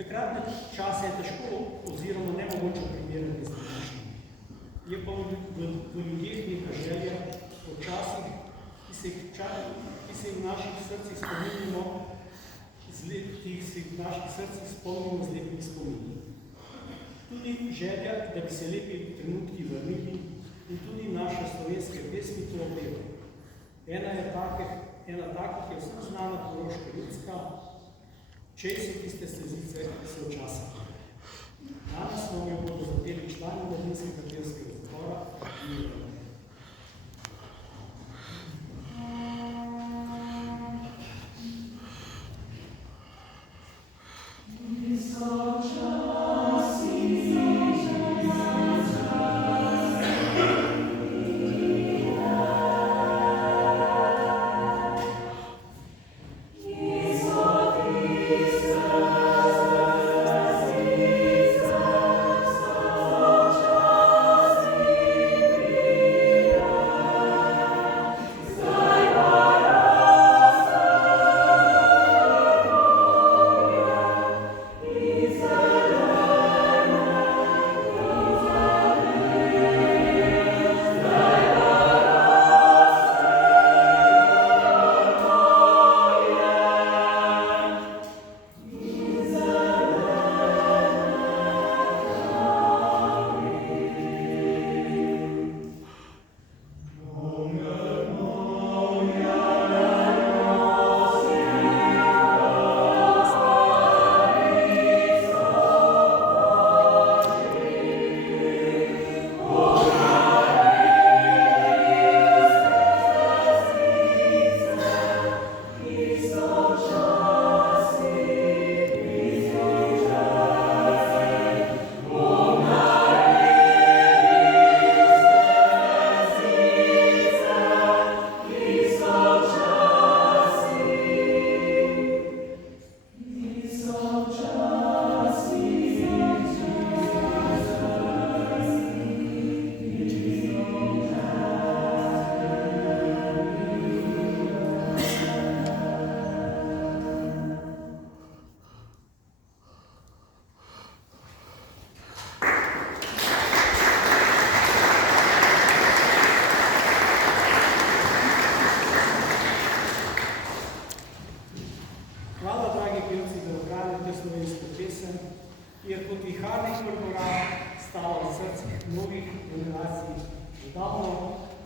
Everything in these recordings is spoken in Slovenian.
Takratne čase je težko oziroma nemogoče primerjati z današnjimi. Je pa v ljudeh neka želja o časih, ki se jih v naših srcih spominjamo z lepimi spomini. Tudi želja, da bi se lepi trenutki vrnili in tudi naše slovenske pesmi to opevajo. Ena takih je vsem znana Koroška ljudska, Čej so tiste stezice vse časa. Danes smo jo bodo zapeli člani Mladinskega pevskega zbora in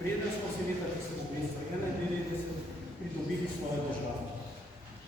preden smo se leta 1991 pridobili svojo državo.